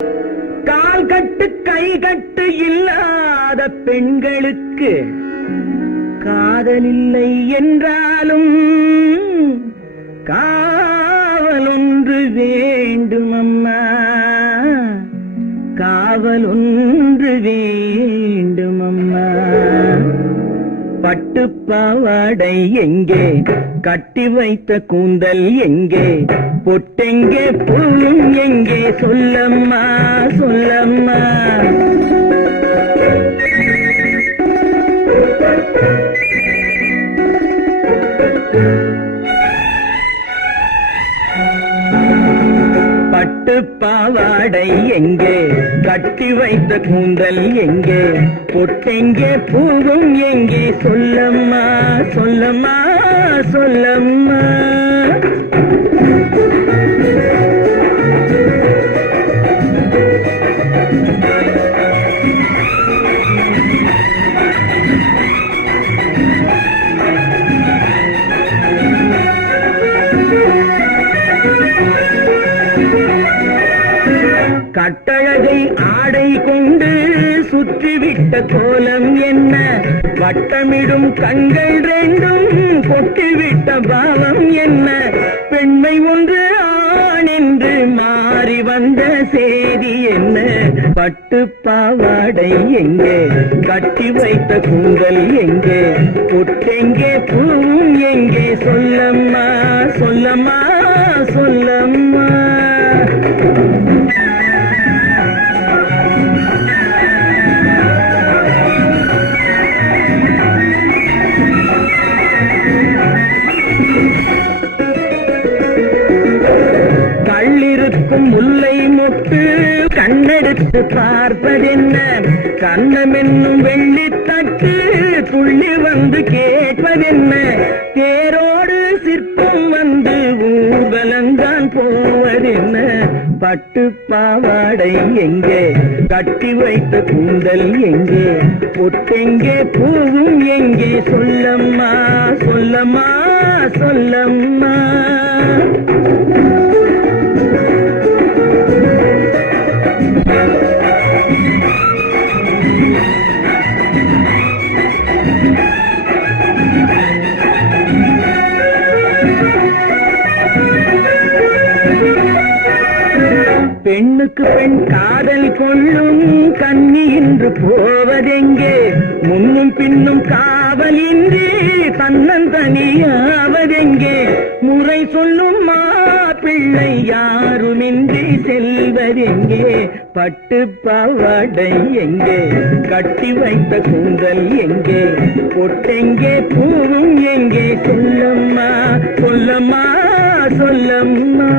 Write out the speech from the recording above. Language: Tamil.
கால் கட்டு கை கட்டு இல்லாத பெண்களுக்கு காதலில்லை என்றாலும் காவல் ஒன்று வேண்டும் அம்மா, காவல் ஒன்று வேண்டும் அம்மா. பட்டு பாவாடை எங்கே, கட்டி வைத்த கூந்தல் எங்கே, பொட்டெங்கே பூவும் எங்கே, சொல்லம்மா சொல்லம்மா. பட்டு பாவாடை எங்கே, கட்டி வைத்த கூந்தல் எங்கே, பொட்டெங்கே பூவும் எங்கே, சொல்லம்மா சொல்லம்மா சொல்லம்மா. கட்டழகை ஆடை கொண்டு சுற்றிவிட்ட கோலம் என்ன, வட்டமிடும் கண்கள் ரெண்டும் கொட்டிவிட்ட பாவம் என்ன, பெண்மை ஒன்று ஆண் என்று மாறி வந்த செய்தி என்ன. பட்டு பாவாடை எங்கே, கட்டி வைத்த கூந்தல் எங்கே, பொட்டெங்கே பூவும் எங்கே, சொல்லம்மா சொல்லம்மா சொல்லம்மா. கள்ளிருக்கும் முல்லை மொட்டு கண்ணெடுத்து பார்ப்பதென்ன, கண்ணம் என்னும் வெள்ளித்தட்டு துள்ளி வந்து கேட்பதென்ன, தேரோடு சிற்பம் வந்து ஊர்வலந்தான் போவதென்ன. பட்டு பாவாடை எங்கே, கட்டி வைத்த கூந்தல் எங்கே, பொட்டெங்கே பூவும் எங்கே, சொல்லம்மா சொல்லம்மா சொல்லம்மா. பெண்ணுக்கு பெண் காதல் கொள்ளும் கன்னி என்று போவதெங்கே, முன்னும் பின்னும் காவலின்றி தன்னந்தனியாவதெங்கே, முறை சொல்லும் மாப்பிள்ளை யாருமின்றி செல்வதெங்கே. பட்டு பாவாடை எங்கே, கட்டி வைத்த கூந்தல் எங்கே, பொட்டெங்கே பூவும் எங்கே, சொல்லம்மா சொல்லம்மா சொல்லம்மா.